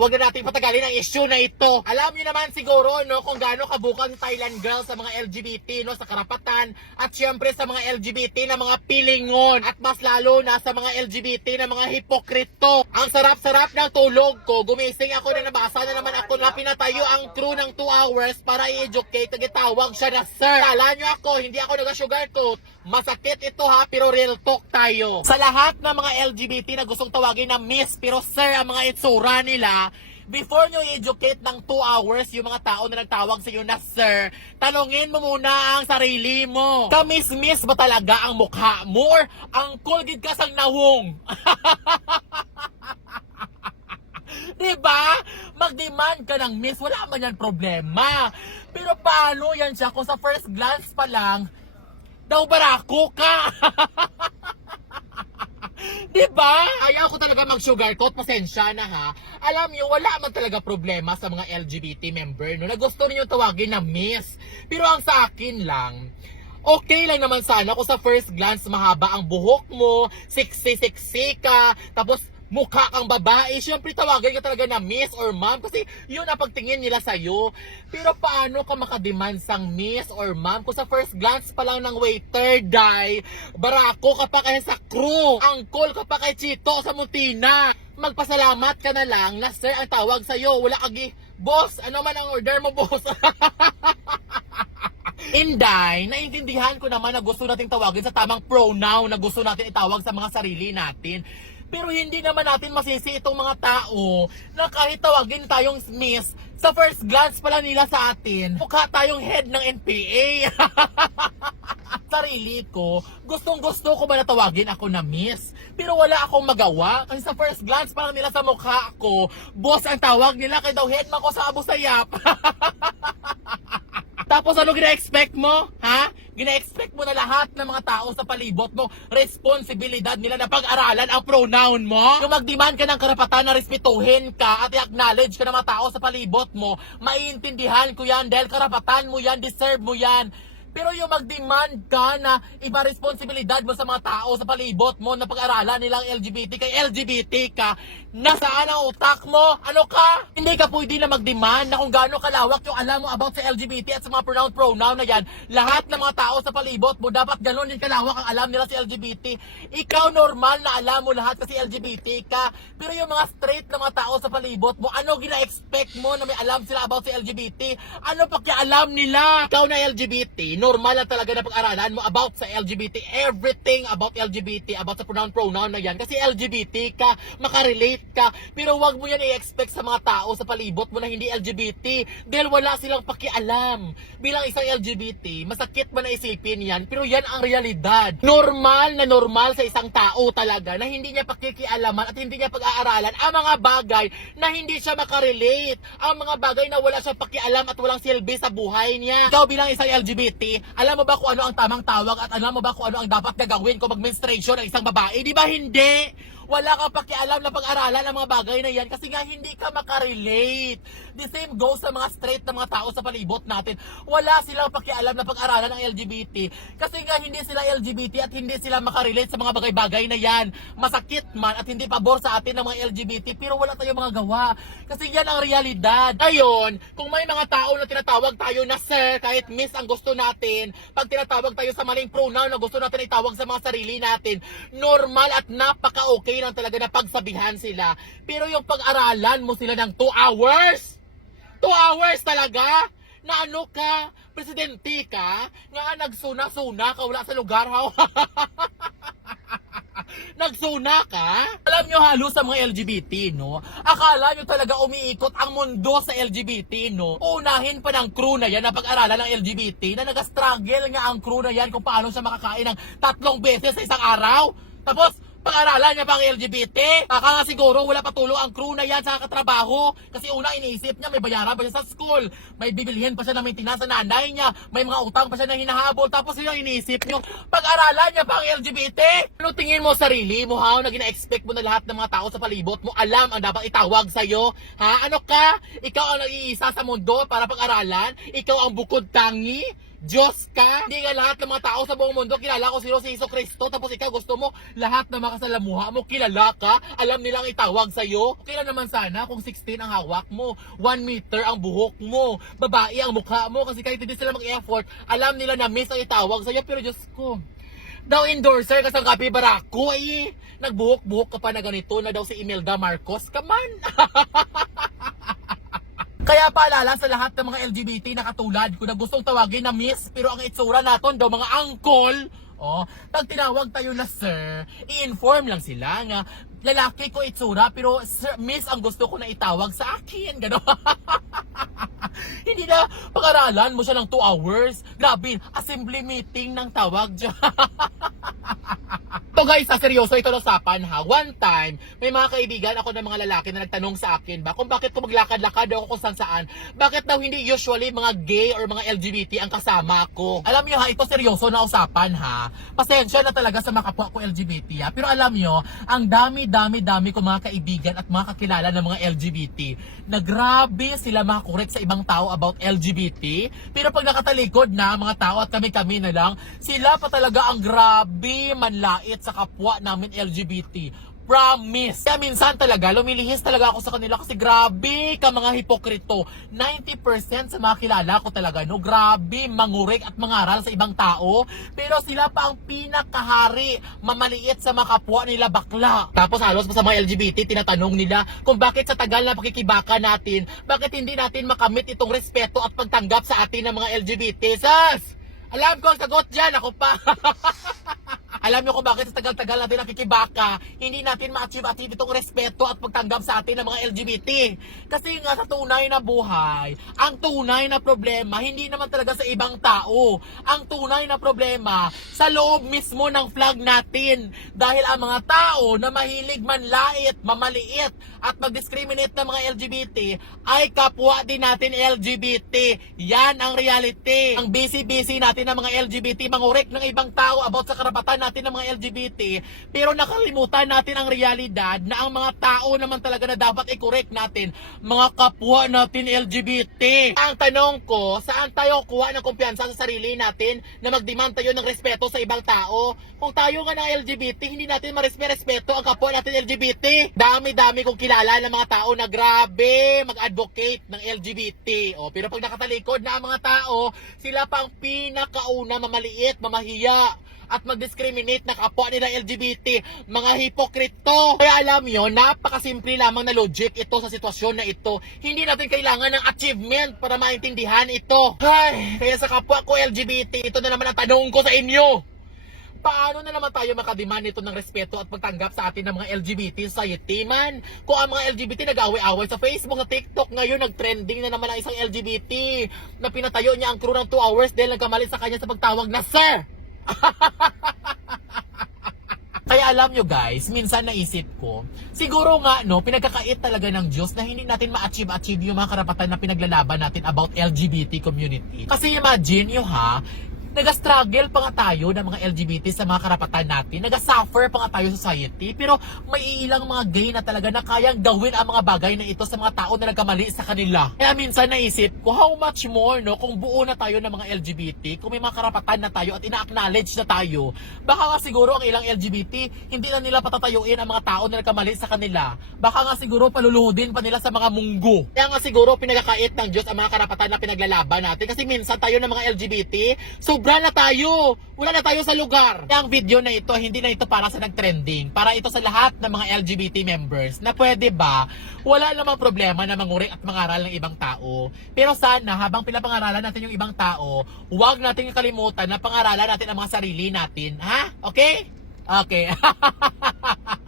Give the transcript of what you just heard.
Huwag na natin patagalin ang issue na ito. Alam niyo naman siguro no kung gaano kabukan si Thailand girls sa mga LGBT no sa karapatan at syempre sa mga LGBT na mga pilingon at mas lalo na sa mga LGBT na mga hipokrito. Ang sarap-sarap ng tulog ko. Gumising ako na nabasa na naman ako na pinatayo ang crew ng 2 hours para i-educate. Nagitawag siya na sir. Kala niyo ako, hindi ako nag-sugarcoat. Masakit ito ha, pero real talk tayo. Sa lahat ng mga LGBT na gustong tawagin na miss, pero sir ang mga itsura nila, before nyo i-educate ng 2 hours yung mga tao na nagtawag sa iyo na sir, tanungin mo muna ang sarili mo. Kamis-miss ba talaga ang mukha mo or ang kulgid ka sang nawong? Diba? Mag-demand ka ng miss, wala man yan problema. Pero paano yan siya kung sa first glance pa lang, daw barako ka? Diba? Ayaw ko talaga mag-sugarcoat, pasensya na ha. Alam niyo, wala man talaga problema sa mga LGBT member no, na gusto niyo tawagin na miss. Pero ang sa akin lang, okay lang naman sana kung sa first glance mahaba ang buhok mo, sexy-sexy ka, tapos mukha kang babae, syempre tawagin ka talaga na miss or ma'am kasi yun ang pagtingin nila sa'yo. Pero paano ka makademand sang miss or ma'am kung sa first glance pa lang ng waiter, die, barako ka pa kaya sa crew, angkol ka pa kay Chito sa Muntina. Magpasalamat ka na lang na sir ang tawag sa'yo, wala kagi, boss, ano man ang order mo boss? Inday, naiintindihan ko naman na gusto nating tawagin sa tamang pronoun na gusto natin itawag sa mga sarili natin. Pero hindi naman natin masisi itong mga tao na kahit tawagin tayong miss, sa first glance pala nila sa atin, mukha tayong head ng NPA. sarili ko, gustong gusto ko ba na tawagin ako na miss? Pero wala akong magawa kasi sa first glance pa lang nila sa mukha ko, boss ang tawag nila kay daw head man ko sa Abu Sayyaf. Tapos ano gina-expect mo? Ha? Gina-expect mo na lahat ng mga tao sa palibot mo, responsibilidad nila na pag-aralan ang pronoun mo? Yung mag-demand ka ng karapatan na respetuhin ka at i-acknowledge ka ng mga tao sa palibot mo, maiintindihan ko yan dahil karapatan mo yan, deserve mo yan. Pero yung mag-demand ka na iba responsibilidad mo sa mga tao sa palibot mo na pag-aralan nilang LGBT kay LGBT ka, nasaan ang utak mo? Ano ka? Hindi ka pwede na mag-demand na kung gaano kalawak yung alam mo about sa LGBT at sa mga pronoun pronoun na yan. Lahat ng mga tao sa palibot mo, dapat gano'n din kalawak ang alam nila sa LGBT. Ikaw normal na alam mo lahat kasi LGBT ka. Pero yung mga straight na mga tao sa palibot mo, ano gina-expect mo na may alam sila about sa LGBT? Ano pakialam nila? Ikaw na LGBT, normal na talaga na pag-aralan mo about sa LGBT, everything about LGBT, about sa pronoun pronoun na yan. Kasi LGBT ka, makarelate ka, pero wag mo yan i-expect sa mga tao sa palibot mo na hindi LGBT dahil wala silang pakialam. Bilang isang LGBT, masakit man na isipin yan, pero yan ang realidad. Normal na normal sa isang tao talaga na hindi niya pakikialaman at hindi niya pag-aaralan ang mga bagay na hindi siya makarelate. Ang mga bagay na wala siya pakialam at walang silbi sa buhay niya. Ikaw bilang isang LGBT, alam mo ba kung ano ang tamang tawag at alam mo ba kung ano ang dapat gagawin kung mag-menstruation ng isang babae? Di ba hindi? Wala kang pakialam na pag-aralan ang mga bagay na yan kasi nga hindi ka makarelate. The same goes sa mga straight na mga tao sa palibot natin. Wala silang pakialam na pag-aralan ng LGBT kasi nga hindi sila LGBT at hindi sila makarelate sa mga bagay-bagay na yan. Masakit man at hindi pabor sa atin ng mga LGBT pero wala tayong mga gawa. Kasi yan ang realidad. Ngayon, kung may mga tao na tinatawag tayo na sir, kahit miss ang gusto natin, pag tinatawag tayo sa maling pronoun na gusto natin itawag sa mga sarili natin, normal at napaka-okay lang talaga na pagsabihan sila. Pero yung pag-aralan mo sila ng 2 hours, 2 hours talaga? Na ano ka, presidente ka, nga nagsuna-suna ka, wala sa lugar, ha? Nagsuna ka? Alam nyo halos sa mga LGBT, no? Akala nyo talaga umiikot ang mundo sa LGBT, no? Unahin pa ng crew na yan na pag-aralan ng LGBT na nag-struggle nga ang crew na yan kung paano siya makakain ng tatlong beses sa isang araw. Tapos, pag-aralan niya pa LGBT. Baka nga siguro wala pa tulong ang crew na yan sa katrabaho. Kasi una iniisip niya may bayaran pa siya sa school. May bibilhin pa siya ng maintenance sa nanay niya. May mga utang pa siya na hinahabol. Tapos yun iniisip niyo. Pag-aralan niya pa LGBT. Ano tingin mo sa sarili mo ha? Na gina-expect mo na lahat ng mga tao sa palibot mo alam ang dapat itawag sa'yo? Ha? Ano ka? Ikaw ang nag-iisa sa mundo para pag-aralan? Ikaw ang bukod tangi? Diyos ka? Hindi nga lahat ng mga tao sa buong mundo kilala ko sino si Iso Kristo. Tapos ikaw gusto mo lahat ng makasalamuha mo kilala ka. Alam nilang itawag sa'yo. Okay lang naman sana kung 16 ang hawak mo. 1 meter ang buhok mo. Babae ang mukha mo. Kasi kahit hindi sila mag-effort, alam nila na miss ang itawag sa'yo. Pero Diyos ko, daw endorser ka sa kapi barako eh. Nagbuhok-buhok ka pa na ganito na daw si Imelda Marcos. Kaman! Kaya paalala sa lahat ng mga LGBT na katulad ko na gustong tawagin na miss pero ang itsura naton daw mga uncle. Oh, pag tinawag tayo na sir, i-inform lang sila nga lalaki ko itsura pero sir, miss ang gusto ko na itawag sa akin. Gano'n. Hindi na pag-aralan mo siya ng 2 hours. Grabe, assembly meeting ng tawag dyan. So guys, sa seryoso ito na usapan ha. One time, may mga kaibigan ako ng mga lalaki na nagtanong sa akin ba kung bakit ko maglakad-lakad ako kung saan saan. Bakit daw hindi usually mga gay or mga LGBT ang kasama ko. Alam niyo ha, ito seryoso na usapan ha. Pasensya na talaga sa mga kapwa ko LGBT ha. Pero alam niyo, ang dami-dami-dami ko mga kaibigan at mga kakilala ng mga LGBT na grabe sila makakorek sa ibang tao about LGBT. Pero pag nakatalikod na mga tao at kami-kami na lang, sila pa talaga ang grabe manlait sa kapwa namin LGBT. Promise. Kaya minsan talaga, lumilihis talaga ako sa kanila kasi grabe ka mga hipokrito. 90% sa mga kilala ko talaga, no? Grabe, mangurik at mangaral sa ibang tao. Pero sila pa ang pinakahari, mamaliit sa mga kapwa nila bakla. Tapos halos pa sa mga LGBT, tinatanong nila kung bakit sa tagal na pakikibaka natin, bakit hindi natin makamit itong respeto at pagtanggap sa atin ng mga LGBT. Sas! Alam ko ang sagot dyan, ako pa. Alam niyo kung bakit sa tagal-tagal natin nakikibaka, hindi natin ma-achieve-achieve itong respeto at pagtanggap sa atin ng mga LGBT. Kasi nga sa tunay na buhay, ang tunay na problema, hindi naman talaga sa ibang tao. Ang tunay na problema, sa loob mismo ng flag natin. Dahil ang mga tao na mahilig manlait, mamaliit, at mag-discriminate ng mga LGBT, ay kapwa din natin LGBT. Yan ang reality. Ang busy-busy natin ng mga LGBT, mangurek ng ibang tao about sa karapatan natin ng mga LGBT, pero nakalimutan natin ang realidad na ang mga tao naman talaga na dapat i-correct natin, mga kapwa natin LGBT. Ang tanong ko, saan tayo kuha ng kumpiyansa sa sarili natin na mag-demand tayo ng respeto sa ibang tao? Kung tayo nga ng LGBT, hindi natin marespe-respeto ang kapwa natin LGBT. Dami-dami kong kilala ng mga tao na grabe mag-advocate ng LGBT. O, pero pag nakatalikod na ang mga tao, sila pang pinakauna mamaliit, mamahiya at mag-discriminate na kapwa nila LGBT, mga hipokrito. Kaya alam nyo, napakasimple lamang na logic ito sa sitwasyon na ito. Hindi natin kailangan ng achievement para maintindihan ito. Ay, kaya sa kapwa ko LGBT, ito na naman ang tanong ko sa inyo. Paano na naman tayo makademand nito ng respeto at pagtanggap sa atin ng mga LGBT society man? Kung ang mga LGBT nag-away-away sa Facebook, sa TikTok, ngayon nag-trending na naman ang isang LGBT na pinatayo niya ang crew ng 2 hours dahil nagkamali sa kanya sa pagtawag na Sir! Kaya alam nyo guys, minsan naisip ko, siguro nga no, pinagkakait talaga ng Diyos na hindi natin ma-achieve-achieve yung mga karapatan na pinaglalaban natin about LGBT community. Kasi imagine nyo ha, nag-struggle pa nga tayo ng mga LGBT sa mga karapatan natin. Nag-suffer pa nga tayo sa society. Pero may ilang mga gay na talaga na kayang gawin ang mga bagay na ito sa mga tao na nagkamali sa kanila. Kaya minsan naisip ko, how much more no, kung buo na tayo ng mga LGBT, kung may mga karapatan na tayo at ina-acknowledge na tayo, baka nga siguro ang ilang LGBT, hindi na nila patatayuin ang mga tao na nagkamali sa kanila. Baka nga siguro paluluhodin pa nila sa mga munggo. Kaya nga siguro pinagkakait ng Diyos ang mga karapatan na pinaglalaban natin. Kasi minsan tayo ng mga LGBT, sobra na tayo. Wala na tayo sa lugar. Ang video na ito, hindi na ito para sa nag-trending. Para ito sa lahat ng mga LGBT members na pwede ba, wala namang problema na mangurik at mangaral ng ibang tao. Pero sana, habang pinapangaralan natin yung ibang tao, huwag natin kalimutan na pangaralan natin ang mga sarili natin. Ha? Okay? Okay.